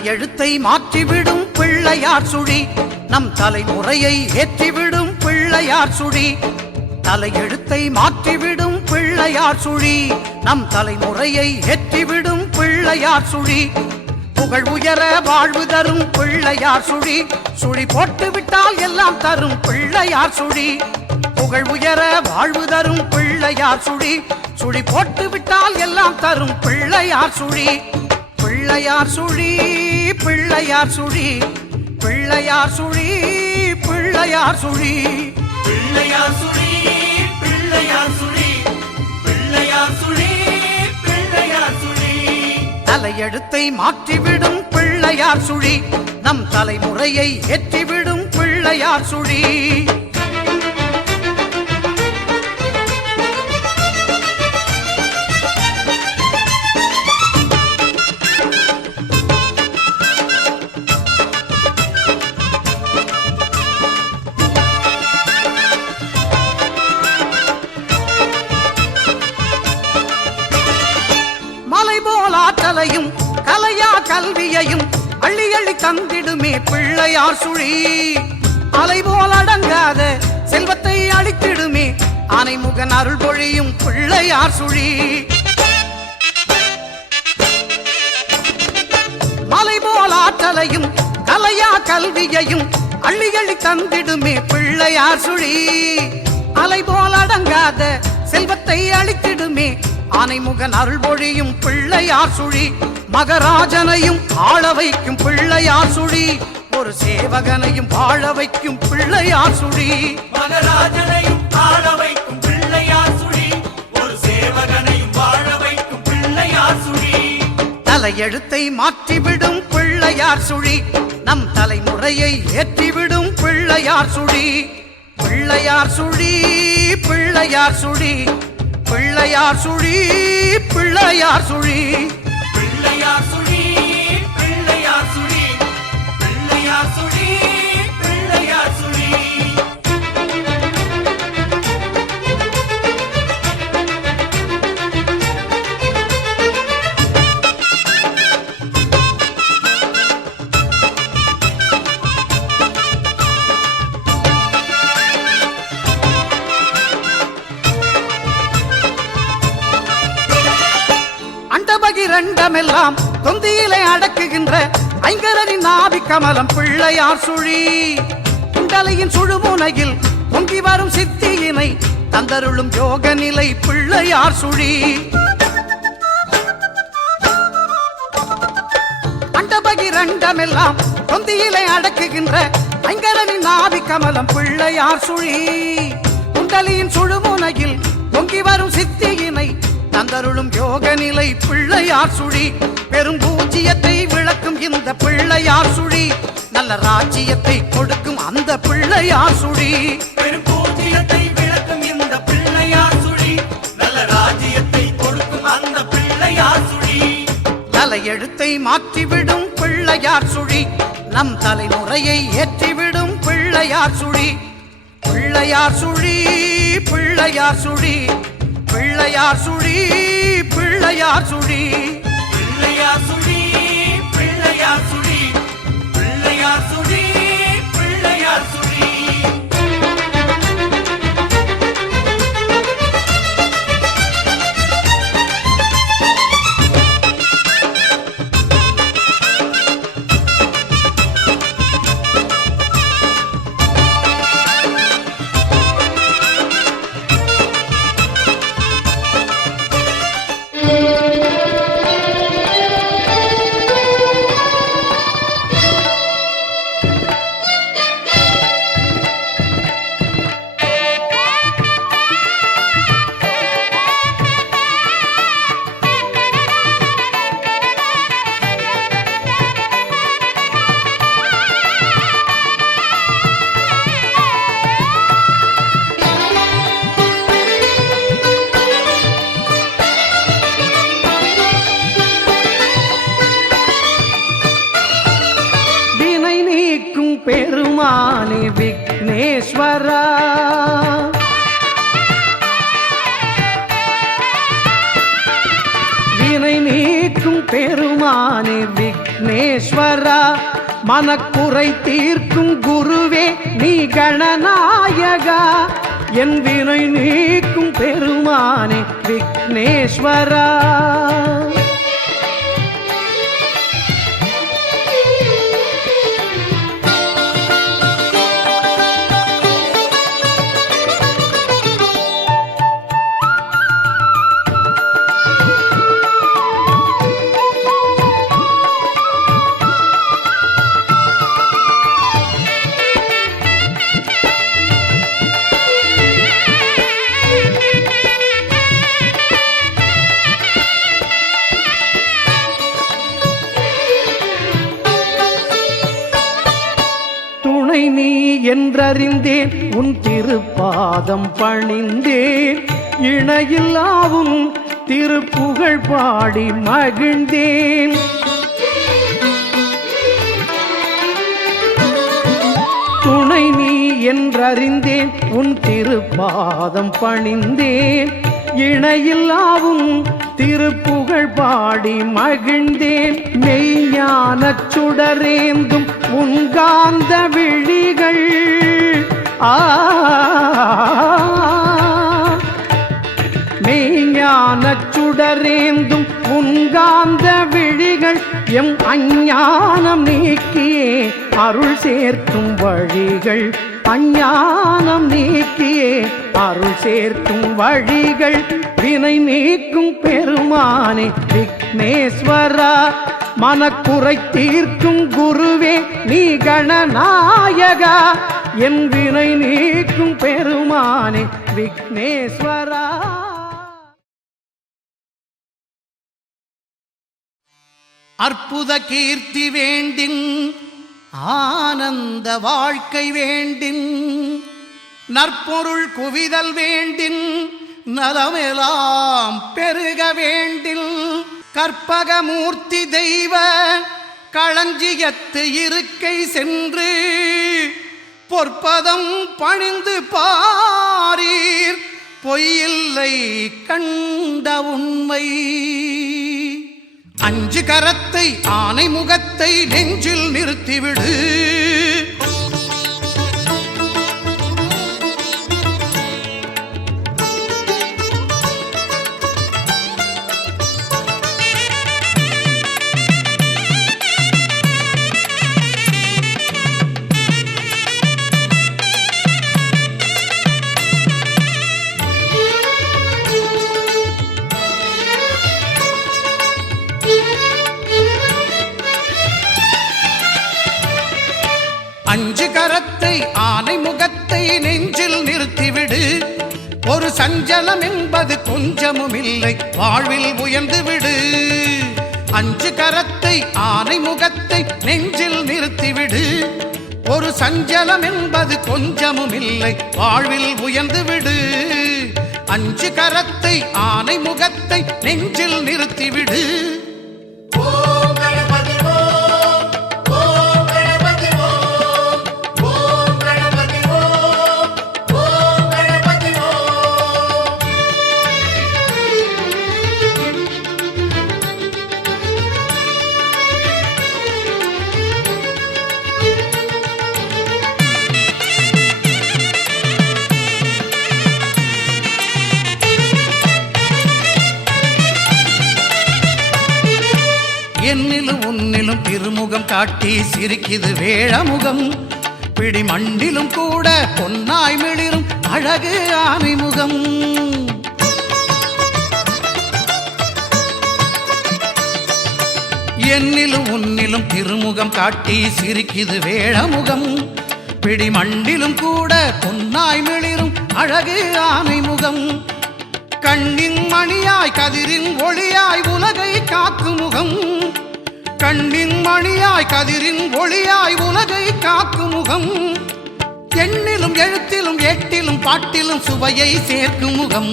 தலையெழுத்தை மாற்றிவிடும் பிள்ளையார் சுழி நம் தலைமுறையை ஏற்றிவிடும் பிள்ளையார் சுழி தலையெழுத்தை மாற்றிவிடும் பிள்ளையார் சுழி நம் தலைமுறையை ஏற்றிவிடும் பிள்ளையார் சுழி புகழ் உயர வாழ்வு தரும் பிள்ளையார் சுழி சுழி போட்டு விட்டால் எல்லாம் தரும் பிள்ளையார் சுழி புகழ் உயர வாழ்வு தரும் பிள்ளையார் சுழி சுழி போட்டு விட்டால் எல்லாம் தரும் பிள்ளையார் சுழி பிள்ளையார் சுழி பிள்ளையார் சுழி பிள்ளையார் சுழி பிள்ளையார் சுழி பிள்ளையார் சுழி பிள்ளையார் சுழி பிள்ளையார் சுழி பிள்ளையார் சுழி தலையெழுத்தை மாற்றிவிடும் பிள்ளையார் சுழி நம் தலைமுறையை ஏற்றிவிடும் பிள்ளையார் சுழி ஆற்றலையும் கலையா கல்வியையும் அள்ளி அள்ளி தந்திடுமே பிள்ளையார் சுழி அலை போல் அடங்காத செல்வத்தை அளித்திடுமே ஆனைமுகன் அருள் பொழியும் பிள்ளையார் சுழி மலை போல் ஆற்றலையும் கலையா கல்வியையும் அள்ளி அள்ளி தந்திடுமே பிள்ளையார் சுழி அலை போல் அடங்காத செல்வத்தை அளித்திடுமே ஆனைமுகன் அருள் பொழியும் பிள்ளையார் சுழி மகராஜனையும் ஆள வைக்கும் பிள்ளையார் சுழி ஒரு சேவகனையும் வாழ வைக்கும் பிள்ளையார் சுழி மகராஜனையும் ஆள வைக்கும் பிள்ளையார் சுழி ஒரு சேவகனையும் வாழ வைக்கும் பிள்ளையார் சுழி தலையெழுத்தை மாற்றிவிடும் பிள்ளையார் சுழி நம் தலைமுறையை ஏற்றிவிடும் பிள்ளையார் சுழி பிள்ளையார் சுழி பிள்ளையார் சுழி பிள்ளையார் சுழி பிள்ளையார் சுழி பிள்ளையார் சுழி பிள்ளையார் சுழி பிள்ளையார் சுழி பிள்ளையார் சுழி இரண்டமெல்லாம் தொந்தியிலே அடக்குகின்ற ஐங்கரனின் நாபி கமலம் பிள்ளையார் சுழி குண்டலையின் சுழுமுனையில் பொங்கி வரும் சித்தியினை தந்தருளும் யோக நிலை பிள்ளையார் சுழி அண்டபகிரண்டமெல்லாம் தொந்தியிலே அடக்குகின்ற ஐங்கரனின் நாபி கமலம் பிள்ளையார் சுழி குண்டலியின் சுழுமுனையில் பொங்கி வரும் சித்தியினை தந்தருளும் யோக நிலை பிள்ளையார் சுழி பெரும் பூஜ்ஜியத்தை விளக்கும் இந்த பிள்ளையார் சுழி நல்ல ராஜ்ஜியத்தை கொடுக்கும் அந்த பிள்ளையார் சுழி பெரும் பூஜ்ஜியத்தை விளக்கும் இந்த பிள்ளையார் சுழி நல்ல ராஜ்ஜியத்தை கொடுக்கும் அந்த பிள்ளையார் சுழி தலையெழுத்தை மாற்றிவிடும் பிள்ளையார் சுழி நம் தலைமுறையை ஏற்றிவிடும் பிள்ளையார் சுழி பிள்ளையார் சுழி பிள்ளையார் சுழி பிள்ளையார் சுழி பிள்ளையார் சுழி பிள்ளையார் சுழி பிள்ளையார் சுழி பிள்ளையார் சுழி பிள்ளையார் சுழி பெருமானே விக்னேஸ்வரா வினை நீக்கும் பெருமானே விக்னேஸ்வரா விக்னேஸ்வரா மனக்குறை தீர்க்கும் குருவே நீ கணநாயகா என் வினை நீக்கும் பெருமானே விக்னேஸ்வரா நீ என்றறிந்தேன் உன் திருப்பாதம் பணிந்தேன் இணையில்லாவும் திருப்புகழ் பாடி மகிழ்ந்தேன் துணை நீ என்றறிந்தேன் உன் திருப்பாதம் பணிந்தேன் இணையில்லாவும் திருப்புகழ் பாடி மகிழ்ந்தேன் மெய்ஞானச் சுடரேந்தும் உன்காந்த விழிகள் மெய்ஞானச் சுடரேந்தும் உன்காந்த விழிகள் எம் அஞ்ஞானம் நீக்கியே அருள் சேர்க்கும் வழிகள் அஞ்ஞானம் நீக்கியே அருள் சேர்க்கும் வழிகள் வினை நீக்கும் பெருமானே விக்னேஸ்வரா மனக்குறை தீர்க்கும் குருவே நீ கணநாயகா என் வினை நீக்கும் பெருமானே விக்னேஸ்வரா அற்புத கீர்த்தி வேண்டின் ஆனந்த வாழ்க்கை வேண்டின் நற்பொருள் குவிதல் வேண்டின் நலமெல்லாம் பெருக வேண்டில் கற்பகமூர்த்தி தெய்வ களஞ்சியத்து இருக்கை சென்று பொற்பதம் பணிந்து பாரீர் பொய்யில்லை கண்ட உண்மை அஞ்சு கரத்தை ஆனை முகத்தை நெஞ்சில் நிறுத்திவிடு அஞ்சு கரத்தை ஆனை முகத்தை நெஞ்சில் நிறுத்திவிடு ஒரு சஞ்சலம் என்பது கொஞ்சமும் இல்லை வாழ்வில் உயர்ந்து விடு அஞ்சு கரத்தை ஆனை முகத்தை நெஞ்சில் நிறுத்திவிடு ஒரு சஞ்சலம் என்பது கொஞ்சமும் இல்லை வாழ்வில் உயர்ந்து விடு அஞ்சு கரத்தை ஆனை முகத்தை நெஞ்சில் நிறுத்திவிடு என்னிலும் உன்னிலும் திருமுகம் காட்டி சிரிக்குது வேழமுகம் பிடி மண்டிலும் கூட பொன்னாய் மிளிரும் அழகு ஆனைமுகம் என்னிலும் உன்னிலும் திருமுகம் காட்டி சிரிக்குது வேழமுகம் பிடி மண்டிலும் கூட பொன்னாய் மிளிரும் அழகு ஆனைமுகம் கண்ணின் மணியாய் கதிரின் ஒளியாய் உலகை காக்கும் முகம் கண்ணின் மணியாய் கதிரின் ஒளியாய் உலகை காக்கும் முகம் எண்ணிலும் எழுத்திலும் ஏட்டிலும் பாட்டிலும் சுவையை சேர்க்கும் முகம்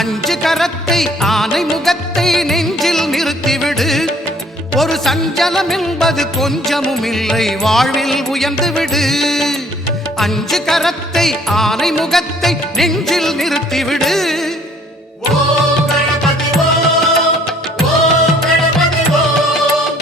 அஞ்சு கரத்தை ஆனை முகத்தை நெஞ்சில் நிறுத்திவிடு ஒரு சஞ்சலம் என்பது கொஞ்சமும் இல்லை வாழ்வில் உயர்ந்து விடு அஞ்சு கரத்தை ஆனை முகத்தை நெஞ்சில் நிறுத்திவிடு ஓம் கணபதி ஓம் கணபதி ஓம்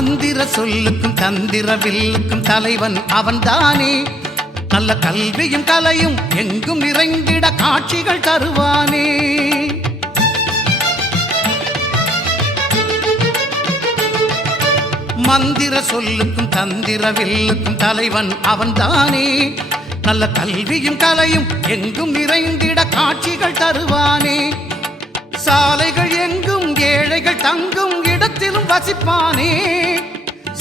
மந்திர சொல்லுக்கும் தந்திர வில்லுக்கும் தலைவன் அவன்தானே. நல்ல கல்வியும் கலையும் எங்கும் நிறைந்திட காட்சிகள் தருவானே. மந்திர சொல்லுக்கும் தந்திர வில்லுக்கும் தலைவன் அவன்தானே. நல்ல கல்வியும் கலையும் எங்கும் நிறைந்திட காட்சிகள் தருவானே. சாலைகள் எங்கும் ஏழைகள் தங்கும் இடத்திலும் வசிப்பானே.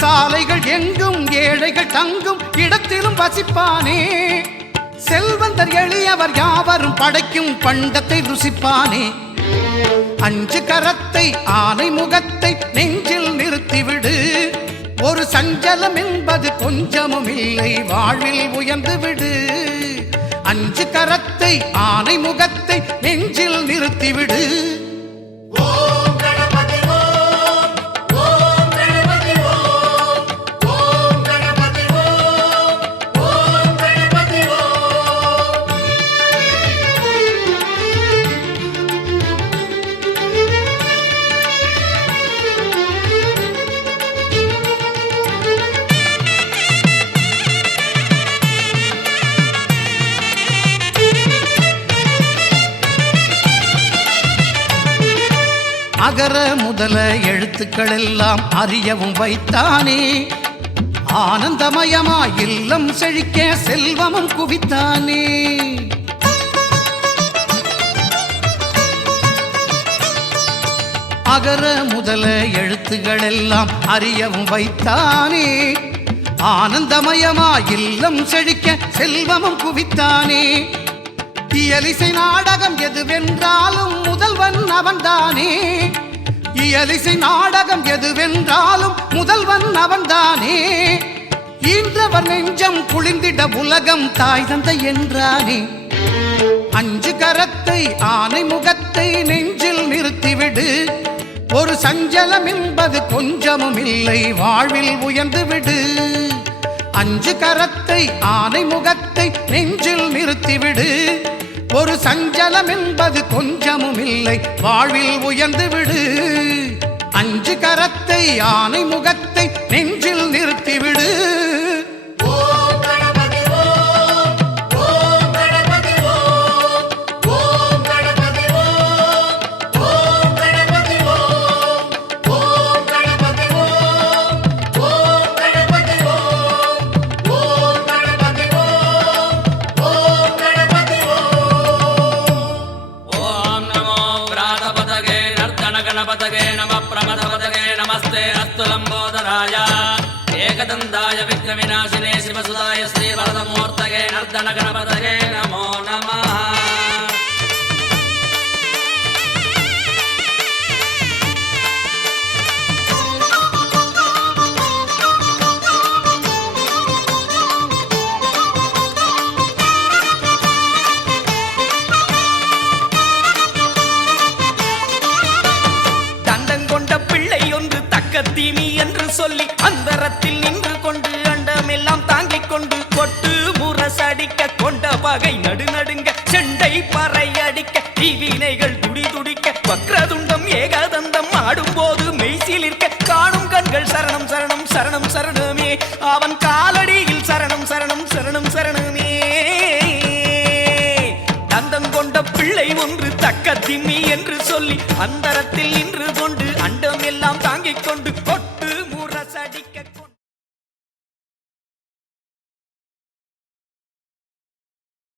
சாலைகள் எங்கும் ஏழைகள் தங்கும் இடத்திலும் வசிப்பானே. செல்வந்தர் எளியவர் யாவரும் படைக்கும் பண்டத்தை ருசிப்பானே. அஞ்சு கரத்தை ஆனை முகத்தை நெஞ்சில் நிறுத்திவிடு. ஒரு சஞ்சலம் என்பது கொஞ்சமும் இல்லை, வாழ்வில் உயர்ந்து விடு. அஞ்சு கரத்தை ஆனை முகத்தை நெஞ்சில் நிறுத்திவிடு. ஓம் கணபதி ஓம், ஓம் கணபதி ஓம், ஓம் கணபதி ஓம், ஓம் கணபதி ஓம். அகர முதல எழுத்துக்கள் எல்லாம் அறியவும் வைத்தானே. ஆனந்தமயமாய் இல்லம் செழிக்க செல்வமும் குவித்தானே. அகர முதல எழுத்துக்கள் எல்லாம் அறியவும் வைத்தானே. ஆனந்தமயமாய் இல்லம் செழிக்க செல்வமும் குவித்தானே. இயலிசை நாடகம் எதுவென்றாலும் முதல்வன் அவன்தானே. இயலிசை நாடகம் எதுவென்றாலும் முதல்வன் அவன்தானே. ஈன்றவர் நெஞ்சம் குளிர்ந்திட உலகம் தாய் தந்தை என்றானே. அஞ்சு கரத்தை ஆனை முகத்தை நெஞ்சில் நிறுத்திவிடு. ஒரு சஞ்சலம் என்பது கொஞ்சமும் இல்லை, வாழ்வில் உயர்ந்து விடு. அஞ்சு கரத்தை ஆனை முகத்தை நெஞ்சில் நிறுத்திவிடு. ஒரு சஞ்சலம் என்பது கொஞ்சமும் இல்லை, வாழ்வில் உயர்ந்து விடு. அஞ்சு கரத்தை ஆனை முகத்தை நெஞ்சில் நிறுத்திவிடு. ஓம் கணபதி ஓம், ஓம் கணபதி ஓம், ஓம் கணபதி ஓம், ஓம் கணபதி ஓம், ஓம் கணபதி ஓம், ஓம் கணபதி ஓம், ஓம் கணபதி ஓம், ஓம் கணபதி ஓம். ஓம் நமோ விராதபதகே நர்த்தன கணபதகே நம பிரமதபதகே நமஸ்தே அஸ்து லம்போதராய ஏகதந்தாய விக்ரமிநாசினே சிவசுதாய ஸ்ரீவரதமூர்த்தகே நர்த்தன கணபதகே நமோ நமः. தண்டங்கொண்ட பிள்ளை ஒன்று தக்க தீமி என்று சொல்லி அந்தரத்தில் நின்று கொண்டு அண்டமெல்லாம் தாங்கிக் கொண்டு கொட்டு முரசடிக்க கொண்ட பகை நடுநடுங்க செண்டை பறை அடிக்க தீவினைகள் துடி துடிக்க வக்ரதுண்டம் ஏகதந்தம் ஆடும்போது மெய்சிலிருக்க காணும் கண்கள் சரணம் சரணம் சரணம் சரணமே. அவன் காலடியில் சரணம் சரணம் சரணம் சரணமே. தந்தங்கொண்ட பிள்ளை ஒன்று தக்க திம்மி என்று சொல்லி அந்தரத்தில் நின்று கொண்டு அண்டம் எல்லாம் தாங்கிக் கொண்டு